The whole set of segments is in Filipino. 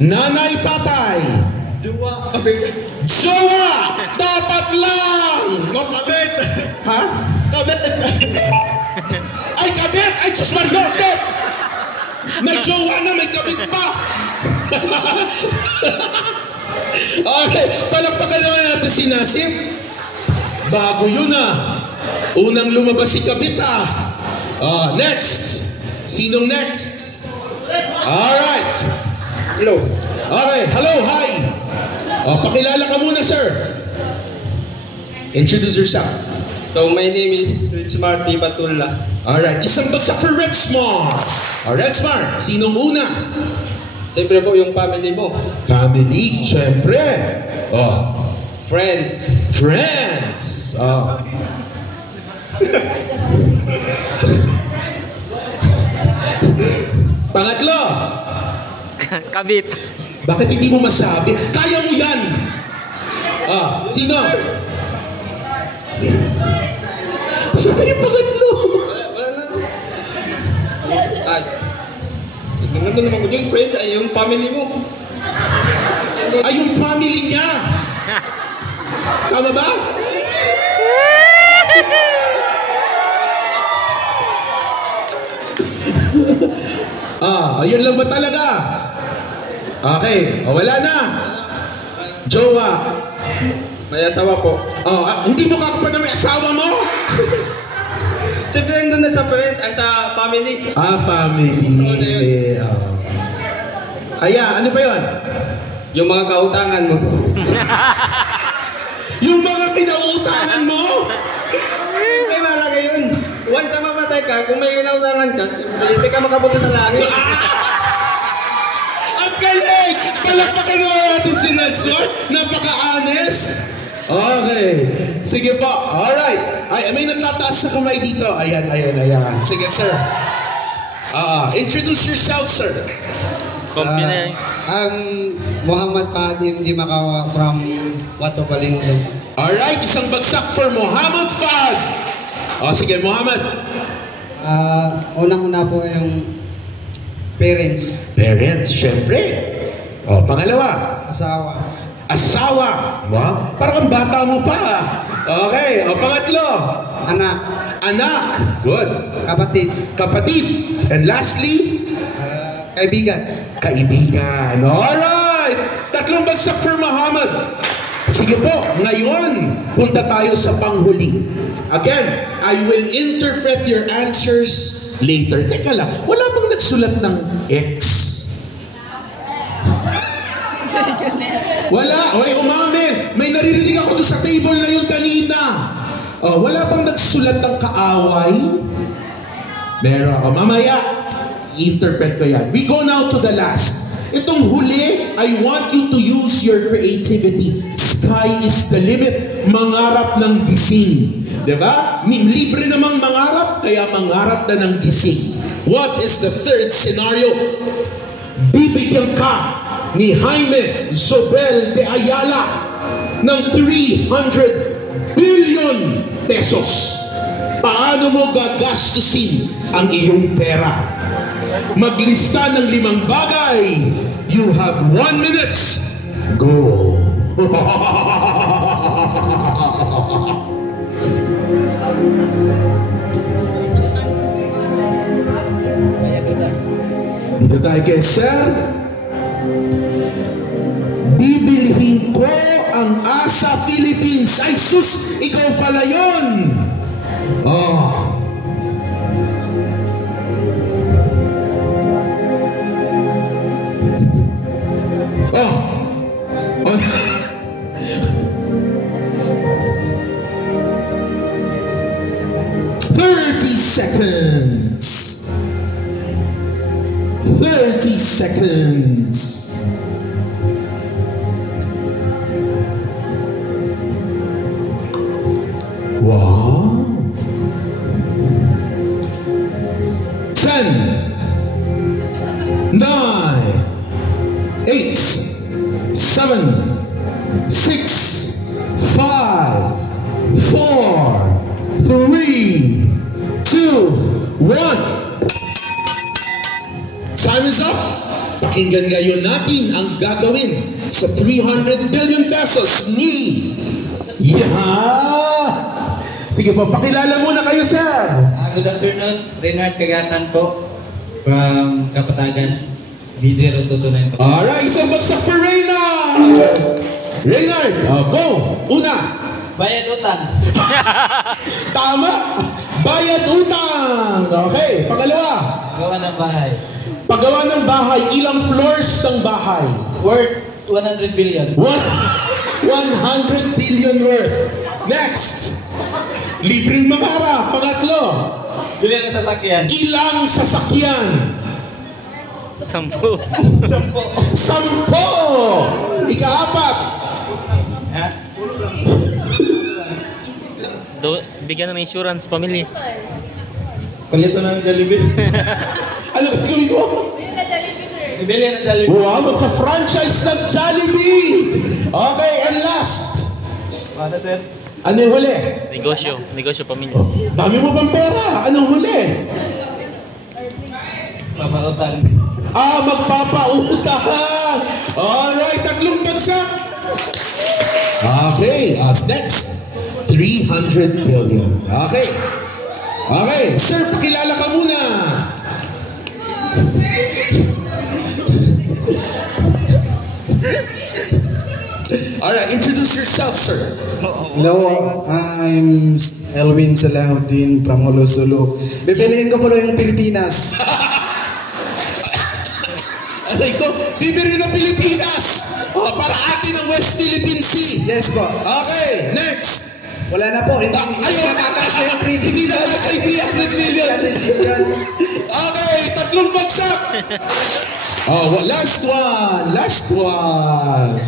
Nanay, tatay. Jowa, kabit. Jowa! Dapat lang! Kabit. Ha? Kabit. Ay, kabit! Ay, Diyos Mario! May jowa na, may kabit pa! Okay, palakpakan naman natin si Nasib. Bago yun ah. Unang lumabas si kabit ah. Next. Sinong next? Alright. Hello. Okay, hello, hi. Pakilala ka muna, sir. Introduce yourself. So, my name is Ritsmar T. Patula. Alright, isang bagsak for Redsmar. Redsmar, sinong una? Siyempre po yung family mo. Family, syempre. Friends. Friends. Pangatlo. Kabit. Bakit hindi mo masabi? Kaya mo yan. Sino? Sabi yung pangatlo. Wala na. Nandun naman ko yung friends ay yung family mo. Ay, yung family niya. Tama ba? Ayun lang ba talaga? Okay, wala na. Jowa. May asawa po. Hindi mo kakapad na may asawa mo? Siyempre nandun na sa friends ay sa family. Family. Ano ba yun? Yung mga kautangan mo. Yung mga kinautangan mo? Siyempre malaga yun. Once na mamatay ka, kung may kinautangan ka, hindi ka makapunta sa langit. Ang galing! Palakpakan naman natin si Nadsor. Napaka-honest. Okay. Sige po. Alright. May nagtataas sa kamay dito. Ayan. Sige, sir. Introduce yourself, sir. I'm Muhammad Fadim Dimakawa from Wato Balinggo. Alright, isang bagsak for Muhammad Fad. Sige, Muhammad. Unang-una po yung parents. Parents, syempre. Pangalawa. Asawa. Wow. Parang ang bata mo pa. Okay. Pangatlo. Anak. Good. Kapatid. And lastly, Kaibigan. Alright. Tatlong bagsak for Muhammad. Sige po, ngayon, punta tayo sa panghuli. Again, I will interpret your answers later. Teka lang, wala bang nagsulat ng X? Wala. Okay, umamin. May naririnig ako doon sa table na yun kanina. Wala bang nagsulat ng kaaway? Meron ako. Mamaya, interpret ko yan. We go now to the last. Itong huli, I want you to use your creativity. Sky is the limit. Mangarap ng gising. Diba? Libre namang mangarap, kaya mangarap na ng gising. What is the third scenario? Bibigyan ka ni Jaime Zobel de Ayala ng 300 billion pesos. Paano mo gagastusin ang iyong pera? Maglista ng 5 bagay. You have 1 minute. Go. Dito tayo kay Sir. Bibilhin ko ang Asa Philippines. Ay sus, ikaw pala yun. Seconds. 30 seconds. Wow. 10, 9, 8, 7, 6, 5, 4, 3, 2, 1. Time is up. Pakinggan ngayon natin ang gagawin sa 300 billion pesos ni... Yeah! Sige po, pakilala muna kayo, sir. Good afternoon, Reynard Kagatan po from Kapatagan, B0229 po. Alright, isang bagsak for Reynard! Reynard, go! Una! Bayad utang. Tama! Bayad utang! Okay, pangalawa. Gawa ng bahay. Paggawa ng bahay, ilang floors ng bahay? Worth 100 billion. 100 billion worth. Next! Libreng mamara. Pangatlo. Bili ng sasakyan. Ilang sasakyan? 10. 10! Ikaapat. Ha? Bigyan ng insurance, pamilya. Palito ng Jollibee. Ano ba gawin mo? Bili ng Jollibee. Wow, magka-franchise ng Jollibee! Okay, and last. Ano, sir? Ano yung huli? Negosyo, pamilya. Dami mo bang pera? Anong huli? Papautang. Magpapautang! Alright, 3 bagsak! Okay, next. 300 billion. Okay. Okay, sir, pakilala ka muna. Alright, introduce yourself, sir. Hello, I'm Elwin Salahuddin from Holosolo. Bibiliin ko po yung Pilipinas. Aray ko, bibili ng Pilipinas! Para atin ang West Philippine Sea. Yes po. Okay, next. Wala na po. Hindi Ayun, nakakasya yung 3 hindi na nakakasya billion. Okay, 3 bagsak. Last one.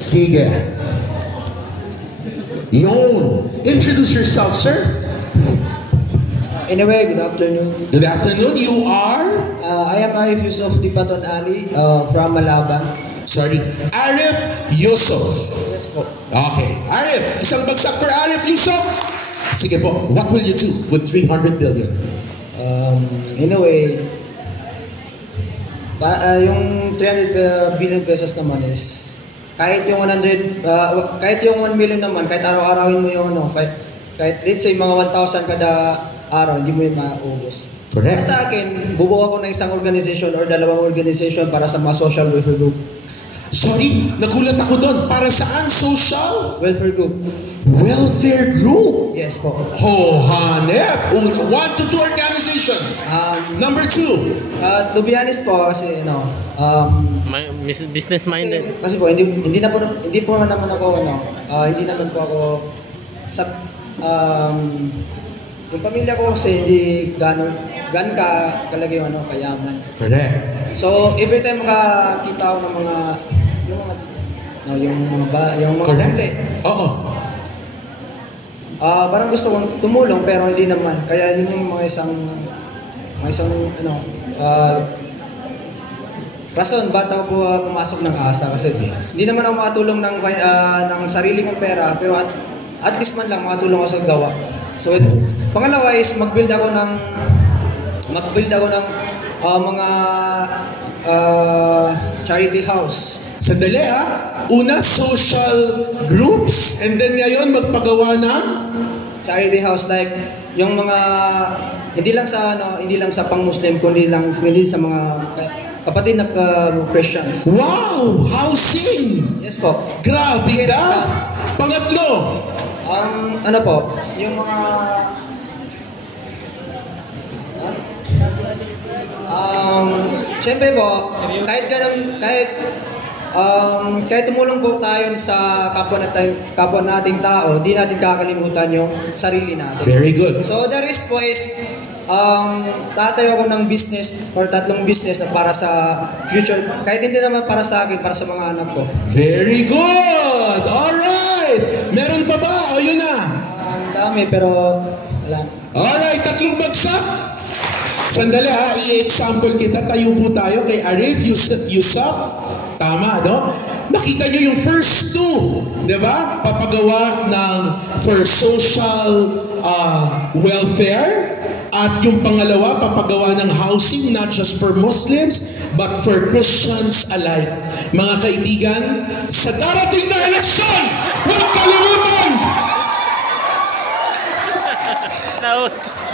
Sige. Yun. Introduce yourself, sir. Anyway, good afternoon. Good afternoon. You are? I am Arif Yusuf Dipaton Ali from Malabang. Sorry, Arif Yusuf. Yes po. Okay, Arif. Isang bagsak for Arif Yusuf. Sige po, what will you do with 300 billion? Anyway, yung 300 billion pesos naman is kahit yung 100, kahit yung 1 million naman, kahit araw-arawin mo yung kahit let's say mga 1,000 kada araw, hindi mo yun maubos. Correct. Sa akin, bubuo ako ng isang organization or 2 organization para sa mga social welfare group. Sorry, nagulat ako doon. Para saan? Social? Welfare group. Welfare group? Yes po. Hanep. 1 to 2 organizations. Number 2. To be honest po, kasi Business minded. Kasi po hindi po naman ako hindi naman po ako sa yung pamilya ko kasi hindi ganon kalagi yung kayaman. Correct. So every time makakita ako ng mga Correct. huli. Oo. Parang gusto kong tumulong pero hindi naman. Kaya yun yung mga isang rason ba't ako po pumasok ng ASA kasi hindi naman ako makatulong ng sarili kong pera pero at least man lang makatulong ako sa gawa. So pangalawa is mag-build ako ng mga charity house. Sandali Una, social groups, and then ngayon magpagawa ng Charity house like yung mga hindi lang sa pang-Muslim kundi sa mga kapatid na Christians. Wow! Housing! Yes po. Grabe ka! Pangatlo! Yung mga siyempre po, kahit tumulong po tayo sa kapwa nating tao, di natin kakalimutan yung sarili natin. Very good. So the rest po is tatayo ako ng business or 3 business na para sa future. Kahit hindi naman para sa akin, para sa mga anak ko. Very good! Alright! Meron pa ba? O yun na? Ang dami pero wala. Alright, 3 bagsak. Sandali i-example kita. Tayo po tayo kay Arif Yusuf. Tama, no? Nakita nyo yung first 2, di ba? Papagawa ng for social welfare. At yung pangalawa, papagawa ng housing not just for Muslims, but for Christians alike. Mga kaibigan, sa darating na eleksyon, huwag kalimutan!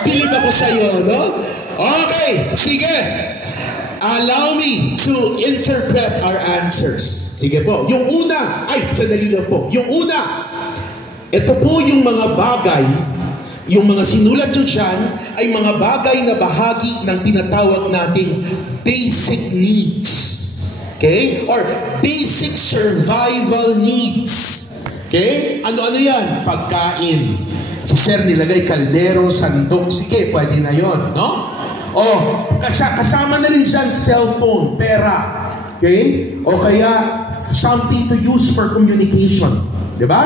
Bilib ako sa iyo, no? Okay, sige. Allow me to interpret our answers. Sige po. Yung una, sandali lang po. Yung una, ito po yung mga bagay, yung mga sinulat nyo dyan, ay mga bagay na bahagi ng tinatawag nating basic needs. Okay? Or basic survival needs. Okay? Ano-ano yan? Pagkain. Si Sir nilagay kaldero, sandok. Sige, pwede na yon, no? O, kasama na rin dyan cellphone, pera. Okay? O kaya, something to use for communication. Diba?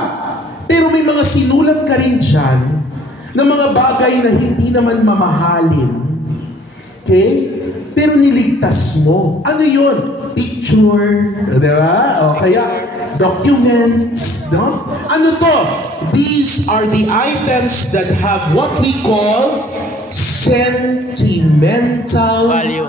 Pero may mga sinulat ka rin dyan na mga bagay na hindi naman mamahalin. Okay? Pero niligtas mo. Ano yun? Picture. Diba? O kaya, documents. No? Ano to? These are the items that have what we call sentimental value.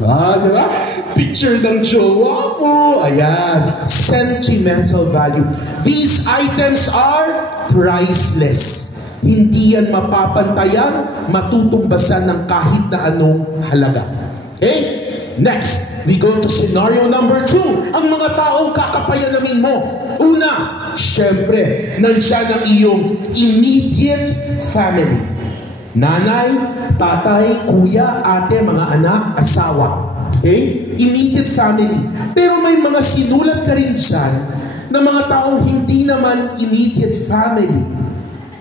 Diba? Picture ng jowa mo. Ayan. Sentimental value. These items are priceless. Hindi yan mapapantayan, matutumbasan ng kahit na anong halaga. Okay? Next, we go to scenario number 2. Ang mga taong kakapayanamin mo. Una, syempre, nandiyan ang iyong immediate family. Nanay, tatay, kuya, ate, mga anak, asawa. Okay? Immediate family. Pero may mga sinulat ka rin dyan na mga taong hindi naman immediate family.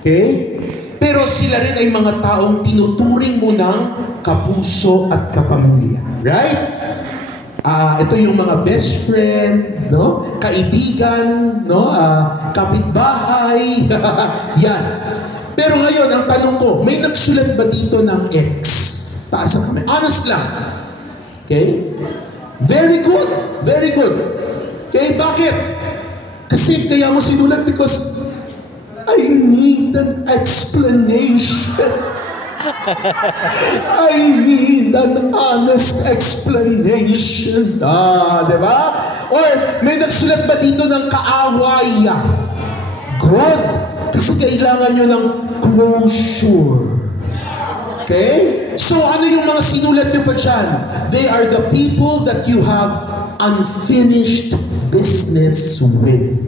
Okay? Pero sila rin ay mga taong tinuturing mo ng kapuso at kapamilya. Right? Ito yung mga best friend, no? Kaibigan, no? Kapitbahay. Yan. Pero ngayon, ang tanong ko, may nagsulat ba dito ng ex? Taas ang kamay. Honest lang. Okay? Very good. Very good. Okay, bakit? Kasi kaya mo sinulat because I need an explanation. I need an honest explanation. Diba? Or may nagsulat ba dito ng kaaway? Good. Kasi kailangan nyo ng closure. Okay? So ano yung mga sinulat nyo pa dyan? They are the people that you have unfinished business with.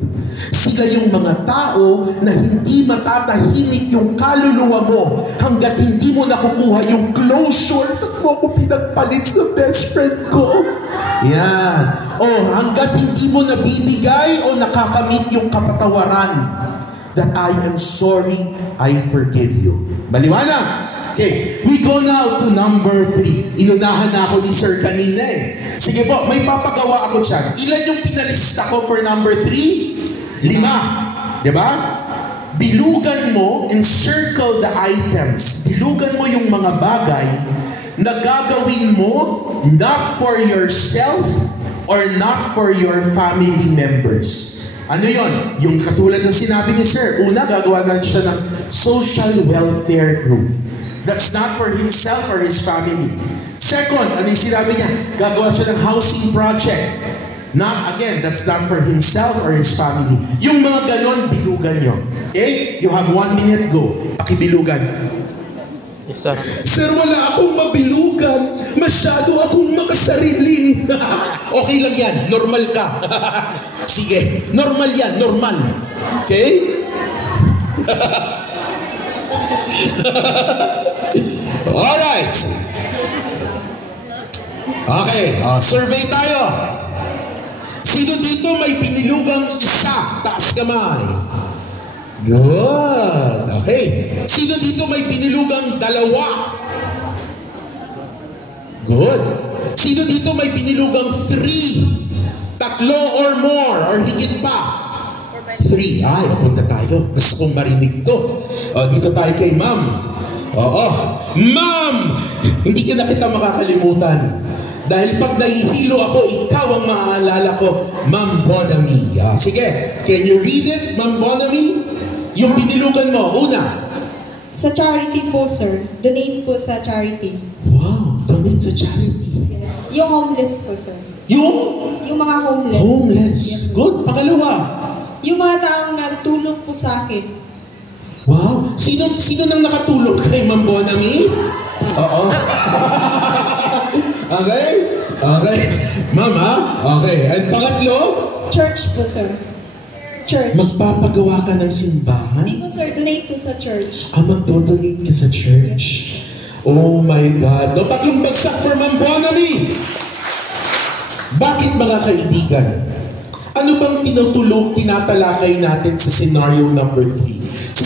Sila yung mga tao na hindi matatahimik yung kaluluwa mo hanggat hindi mo nakukuha yung closure. Ba't mo ako pinagpalit sa best friend ko? Yan. O hanggat hindi mo nabibigay o nakakamit yung kapatawaran that I am sorry, I forgive you. Maliwanag? Okay, we go now to number 3. Inunahan na ako ni Sir kanina eh. Sige po, may papagawa ako dyan. Ilan yung pinalista ko for number 3? 5. Diba? Bilugan mo, encircle the items. Bilugan mo yung mga bagay na gagawin mo not for yourself or not for your family members. Ano yon? Yung katulad ng sinabi ni Sir, una, gagawa na siya ng social welfare group. That's not for himself or his family. Second, ano yung sinabi niya? Gagawa siya ng housing project. Not, again, that's not for himself or his family. Yung mga ganon, bilugan nyo. Okay? You have 1 minute, go. Pakibilugan. Yes, sir. Sir, wala akong mabilugan. Masyado akong makasarili. Okay lang yan. Normal ka. Sige. Normal yan. Normal. Okay? Alright. Okay. Survey tayo. Sino dito may pinilugang isa? Taas kamay. Good. Okay. Sino dito may pinilugang 2? Good. Sino dito may pinilugang 3? 3 or more or higit pa? 3. Ay, punta tayo. Gusto kong marinig to. Dito tayo kay Ma'am. Oo. Ma'am! Hindi ka na kita makakalimutan. Dahil pag nahihilo ako, ikaw ang maaalala ko. Ma'am Bonami. Sige. Can you read it, Ma'am Bonami? Yung pinilugan mo. Una. Sa charity po, sir. Donate po sa charity. Wow, donate sa charity. Yes. Yung homeless po, sir. Yung mga homeless. homeless. Yes, po. Good. Pangalawa. Yung mga taong nagtulong po sa akin. Wow. Sino nang nakatulong kay Ma'am Bonami? Oo. Okay? Okay. Mama? Okay. And pangatlo? Church po, sir. Church. Magpapagawa ka ng simbahan? Hindi po, sir. Donate po sa church. Magdodonate ka sa church. Oh my God. No, tatlong bagsak for Ma'am Bonami. Bakit mga kaibigan? Ano bang tinatalakay natin sa scenario number 3?